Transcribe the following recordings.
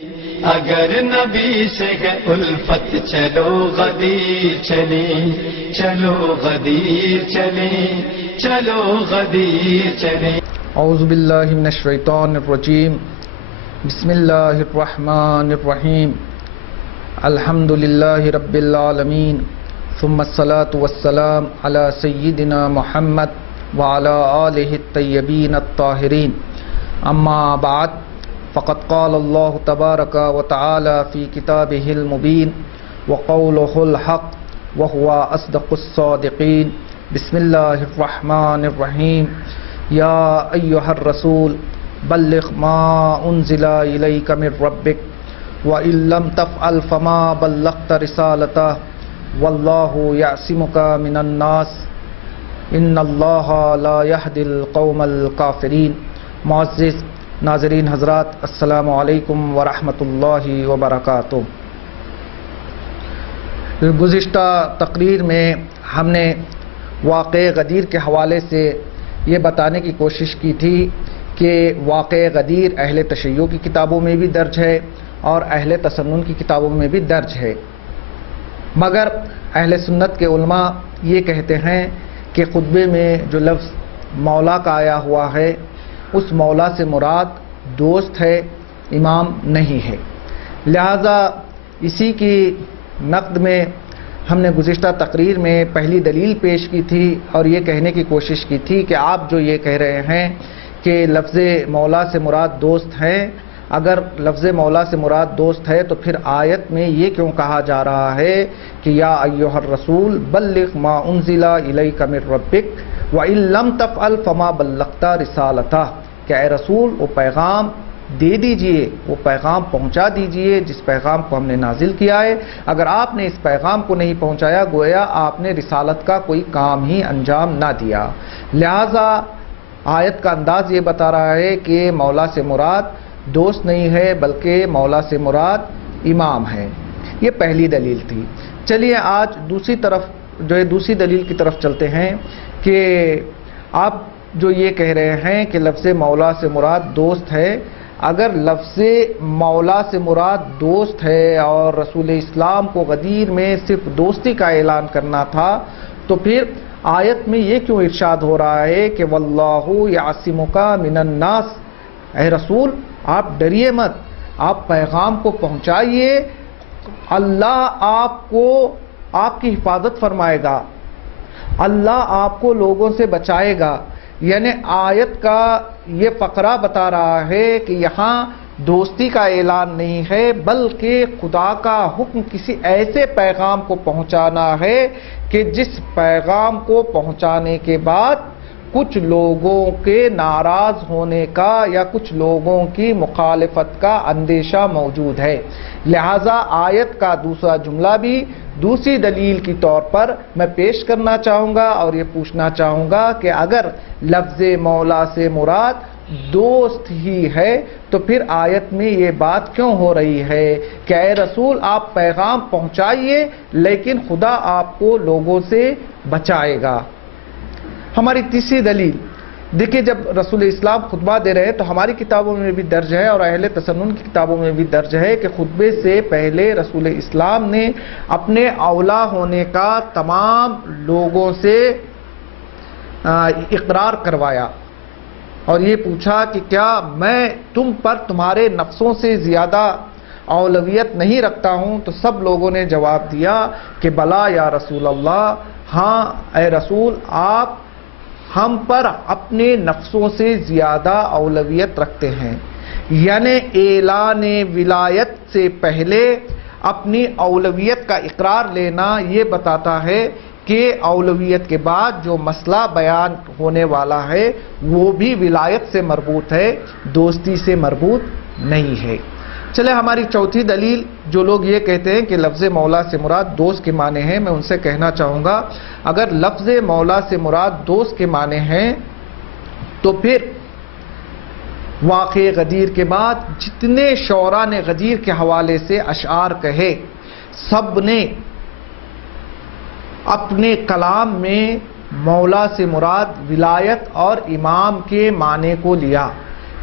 اگر نبی سے ہے الفت چلو غدیر چلیں، چلو غدیر چلیں، چلو غدیر چلیں۔ اعوذ باللہ من الشیطان الرجیم، بسم اللہ الرحمن الرحیم، الحمد للہ رب العالمین، ثم الصلاة والسلام علی سیدنا محمد وعلی آلہ الطیبین الطاہرین، اما بعد، فقد قال اللہ تبارک و تعالی فی کتابہ المبین وقولہ الحق وہو اصدق الصادقین۔ بسم اللہ الرحمن الرحیم، یا ایہا الرسول بلغ ما انزل الیک من ربک وَإِن لَّمْ تَفْعَلْ فَمَا بَلَّغْتَ رِسَالَتَهُ وَاللَّهُ يَعْصِمُكَ مِنَ النَّاسِ إِنَّ اللَّهَ لَا يَهْدِي الْقَوْمَ الْكَافِرِينَ۔ معزز ناظرین حضرات، السلام علیکم ورحمۃ اللہ وبرکاتہ۔ گزشتہ تقریر میں ہم نے واقع غدیر کے حوالے سے یہ بتانے کی کوشش کی تھی کہ واقع غدیر اہل تشیع کی کتابوں میں بھی درج ہے اور اہل تسنن کی کتابوں میں بھی درج ہے، مگر اہل سنت کے علماء یہ کہتے ہیں کہ خطبے میں جو لفظ مولا کا آیا ہوا ہے اس مولا سے مراد دوست ہے، امام نہیں ہے۔ لہذا اسی کی نقد میں ہم نے گزشتہ تقریر میں پہلی دلیل پیش کی تھی اور یہ کہنے کی کوشش کی تھی کہ آپ جو یہ کہہ رہے ہیں کہ لفظ مولا سے مراد دوست ہیں، اگر لفظ مولا سے مراد دوست ہے تو پھر آیت میں یہ کیوں کہا جا رہا ہے کہ یا ایھا الرسول بلغ ما انزل الیک من ربک وَإِن لَّمْ تَفْعَلْ فَمَا بَلَّغْتَ رِسَالَتَهُ، کہ اے رسول وہ پیغام دے دیجئے، وہ پیغام پہنچا دیجئے جس پیغام کو ہم نے نازل کیا ہے۔ اگر آپ نے اس پیغام کو نہیں پہنچایا گویا آپ نے رسالت کا کوئی کام ہی انجام نہ دیا۔ لہذا آیت کا انداز یہ بتا رہا ہے کہ مولا سے مراد دوست نہیں ہے بلکہ مولا سے مراد امام ہے۔ یہ پہلی دلیل تھی۔ چلیے آج دوسری دلیل کی طرف چلتے ہیں کہ آپ جو یہ کہہ رہے ہیں کہ لفظ مولا سے مراد دوست ہے، اگر لفظ مولا سے مراد دوست ہے اور رسول اسلام کو غدیر میں صرف دوستی کا اعلان کرنا تھا تو پھر آیت میں یہ کیوں ارشاد ہو رہا ہے کہ واللہ یعصمک من الناس، اے رسول آپ ڈریے مت، آپ پیغام کو پہنچائیے، اللہ آپ کی حفاظت فرمائے گا، اللہ آپ کو لوگوں سے بچائے گا۔ یعنی آیت کا یہ فقرہ بتا رہا ہے کہ یہاں دوستی کا اعلان نہیں ہے بلکہ خدا کا حکم کسی ایسے پیغام کو پہنچانا ہے کہ جس پیغام کو پہنچانے کے بعد کچھ لوگوں کے ناراض ہونے کا یا کچھ لوگوں کی مخالفت کا اندیشہ موجود ہے۔ لہذا آیت کا دوسرا جملہ بھی دوسری دلیل کی طور پر میں پیش کرنا چاہوں گا اور یہ پوچھنا چاہوں گا کہ اگر لفظ مولا سے مراد دوست ہی ہے تو پھر آیت میں یہ بات کیوں ہو رہی ہے کہ اے رسول آپ پیغام پہنچائیے لیکن خدا آپ کو لوگوں سے بچائے گا۔ ہماری تیسری دلیل دیکھیں، جب رسول اسلام خطبہ دے رہے ہیں تو ہماری کتابوں میں بھی درج ہے اور اہل تسنن کی کتابوں میں بھی درج ہے کہ خطبے سے پہلے رسول اسلام نے اپنے اولا ہونے کا تمام لوگوں سے اقرار کروایا اور یہ پوچھا کہ کیا میں تم پر تمہارے نفسوں سے زیادہ اولویت نہیں رکھتا ہوں؟ تو سب لوگوں نے جواب دیا کہ بلا یا رسول اللہ، ہاں اے رسول آپ ہم پر اپنے نفسوں سے زیادہ اولویت رکھتے ہیں۔ یعنی اعلان ولایت سے پہلے اپنی اولویت کا اقرار لینا یہ بتاتا ہے کہ اولویت کے بعد جو مسئلہ بیان ہونے والا ہے وہ بھی ولایت سے مربوط ہے، دوستی سے مربوط نہیں ہے۔ چلے ہماری چوتھی دلیل، جو لوگ یہ کہتے ہیں کہ لفظ مولا سے مراد دوست کے معنی ہیں، میں ان سے کہنا چاہوں گا اگر لفظ مولا سے مراد دوست کے معنی ہیں تو پھر واقع غدیر کے بعد جتنے شعراء نے غدیر کے حوالے سے اشعار کہے سب نے اپنے کلام میں مولا سے مراد ولایت اور امام کے معنی کو لیا۔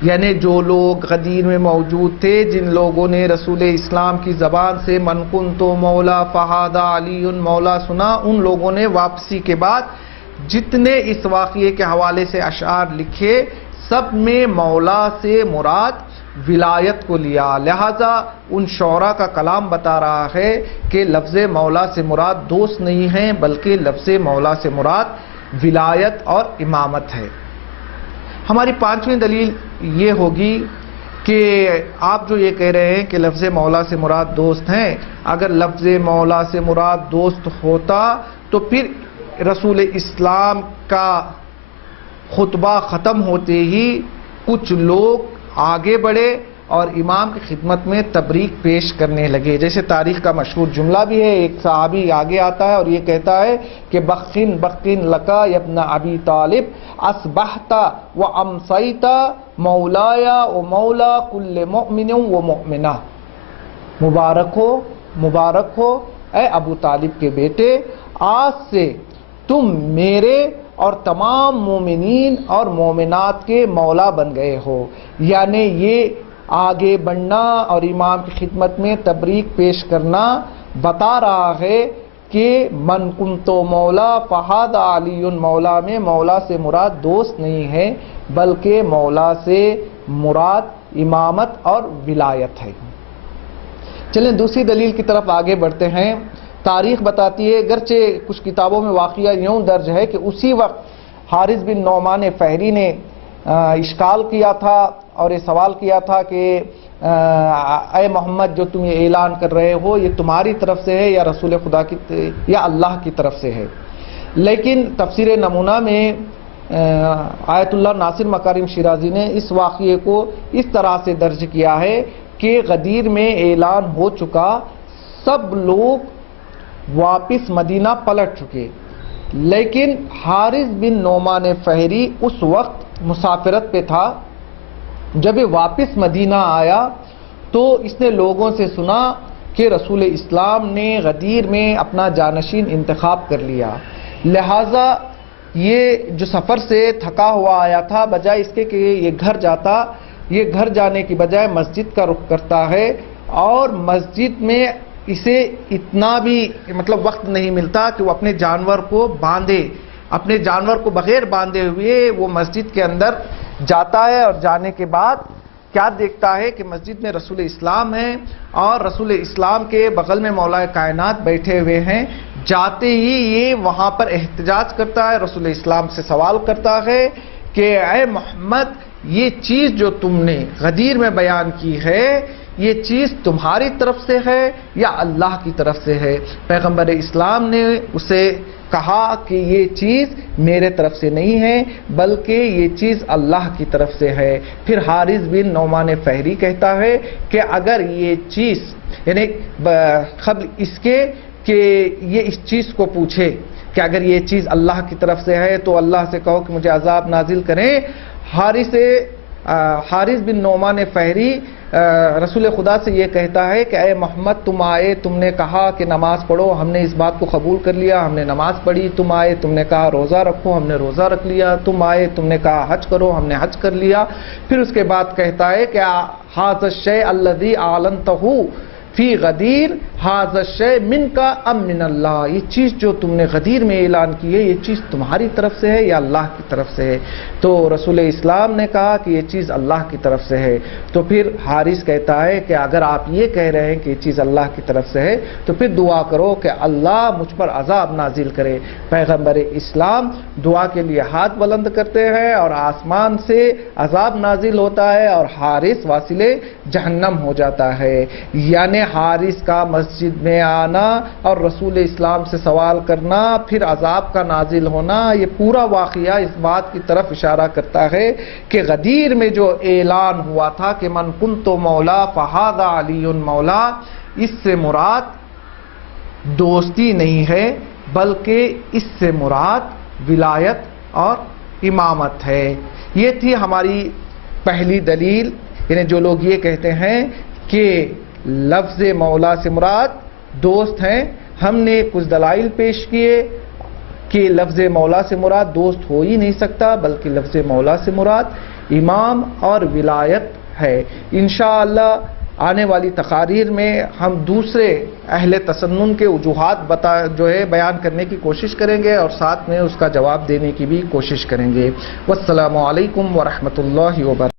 یعنی جو لوگ غدیر میں موجود تھے، جن لوگوں نے رسول اسلام کی زبان سے من کنت مولا فہذا علی مولا سنا، ان لوگوں نے واپسی کے بعد جتنے اس واقعے کے حوالے سے اشعار لکھے، سب میں مولا سے مراد ولایت کو لیا۔ لہذا ان شعراء کا کلام بتا رہا ہے کہ لفظ مولا سے مراد دوست نہیں ہے، بلکہ لفظ مولا سے مراد ولایت اور امامت ہے۔ ہماری پانچویں دلیل یہ ہوگی کہ آپ جو یہ کہہ رہے ہیں کہ لفظ مولا سے مراد دوست ہیں، اگر لفظ مولا سے مراد دوست ہوتا تو پھر رسول اسلام کا خطبہ ختم ہوتے ہی کچھ لوگ آگے بڑھے اور امام کی خدمت میں تبریک پیش کرنے لگے۔ جیسے تاریخ کا مشہور جملہ بھی ہے، ایک صحابی آگے آتا ہے اور یہ کہتا ہے کہ بخن بخن لکا ابن ابی طالب اصبحت و امسیت مولایا و مولا کل مؤمن و مؤمنہ، مبارک ہو اے ابو طالب کے بیٹے، آج سے تم میرے اور تمام مومنین اور مومنات کے مولا بن گئے ہو۔ یعنی یہ آگے بڑھنا اور امام کی خدمت میں تبریک پیش کرنا بتا رہا ہے کہ من کنت مولا فہذا علی مولا میں مولا سے مراد دوست نہیں ہے، بلکہ مولا سے مراد امامت اور ولایت ہے۔ چلیں دوسری دلیل کی طرف آگے بڑھتے ہیں۔ تاریخ بتاتی ہے، گرچہ کچھ کتابوں میں واقعہ یوں درج ہے کہ اسی وقت حارث بن نعمان فہری نے اشکال کیا تھا اور یہ سوال کیا تھا کہ اے محمد جو تم یہ اعلان کر رہے ہو یہ تمہاری طرف سے ہے یا رسول خدا کی یا اللہ کی طرف سے ہے۔ لیکن تفسیر نمونہ میں آیت اللہ ناصر مکارم شیرازی نے اس واقعے کو اس طرح سے درج کیا ہے کہ غدیر میں اعلان ہو چکا، سب لوگ واپس مدینہ پلٹ چکے، لیکن حارث بن نعمان فہری اس وقت مسافرت پہ تھا۔ جب یہ واپس مدینہ آیا تو اس نے لوگوں سے سنا کہ رسول اسلام نے غدیر میں اپنا جانشین انتخاب کر لیا، لہٰذا یہ جو سفر سے تھکا ہوا آیا تھا، بجائے اس کے کہ یہ گھر جاتا، یہ گھر جانے کی بجائے مسجد کا رخ کرتا ہے، اور مسجد میں اسے اتنا بھی وقت نہیں ملتا کہ وہ اپنے جانور کو باندھے، اپنے جانور کو بغیر باندھے ہوئے وہ مسجد کے اندر جاتا ہے، اور جانے کے بعد کیا دیکھتا ہے کہ مسجد میں رسول اسلام ہیں اور رسول اسلام کے بغل میں مولا کائنات بیٹھے ہوئے ہیں۔ جاتے ہی یہ وہاں پر احتجاج کرتا ہے، رسول اسلام سے سوال کرتا ہے کہ اے محمد یہ چیز جو تم نے غدیر میں بیان کی ہے یہ چیز تمہاری طرف سے ہے یا اللہ کی طرف سے ہے؟ پیغمبر اسلام نے اسے کہا کہ یہ چیز میرے طرف سے نہیں ہے بلکہ یہ چیز اللہ کی طرف سے ہے۔ پھر حارث بن نعمان فہری کہتا ہے کہ اگر یہ چیز یعنی قبل اس کے کہ یہ اس چیز کو پوچھے کہ اگر یہ چیز اللہ کی طرف سے ہے تو اللہ سے کہو کہ مجھے عذاب نازل کریں۔ حارث بن نعمان فہری رسول خدا سے یہ کہتا ہے کہ اے محمد تم آئے، تم نے کہا کہ نماز پڑھو، ہم نے اس بات کو قبول کر لیا، ہم نے نماز پڑھی۔ تم آئے، تم نے کہا روزہ رکھو، ہم نے روزہ رکھ لیا۔ تم آئے، تم نے کہا حج کرو، ہم نے حج کر لیا۔ پھر اس کے بعد کہتا ہے کہ ھذا الشیء الذی اعلنتہ فی غدیر ھذا الشیء منک ام من اللہ، یہ چیز جو تم نے غدیر میں اعلان کی ہے یہ چیز تمہاری طرف سے ہے یا اللہ کی طرف سے ہے؟ تو رسول اسلام نے کہا کہ یہ چیز اللہ کی طرف سے ہے۔ تو پھر حارث کہتا ہے کہ اگر آپ یہ کہہ رہے ہیں کہ یہ چیز اللہ کی طرف سے ہے تو پھر دعا کرو کہ اللہ مجھ پر عذاب نازل کرے۔ پیغمبر اسلام دعا کے لیے ہاتھ بلند کرتے ہیں اور آسمان سے عذاب نازل ہوتا ہے اور حارث واصل جہنم ہو جاتا ہے۔ یعنی حارث کا مسجد میں آنا اور رسول اسلام سے سوال کرنا، پھر عذاب کا نازل ہونا، یہ پورا واقعہ اس بات کی طرف اشارہ کرتا ہے کہ غدیر میں جو اعلان ہوا تھا کہ من کنت مولا فہذا علی مولا، اس سے مراد دوستی نہیں ہے بلکہ اس سے مراد ولایت اور امامت ہے۔ یہ تھی ہماری پہلی دلیل، یعنی جو لوگ یہ کہتے ہیں کہ لفظ مولا سے مراد دوست ہیں، ہم نے کچھ دلائل پیش کیے کہ لفظ مولا سے مراد دوست ہو ہی نہیں سکتا، بلکہ لفظ مولا سے مراد امام اور ولایت ہے۔ انشاءاللہ آنے والی تقاریر میں ہم دوسرے اہل تسنن کے وجوہات بیان کرنے کی کوشش کریں گے اور ساتھ میں اس کا جواب دینے کی بھی کوشش کریں گے۔ والسلام علیکم ورحمۃ اللہ وبرکاتہ۔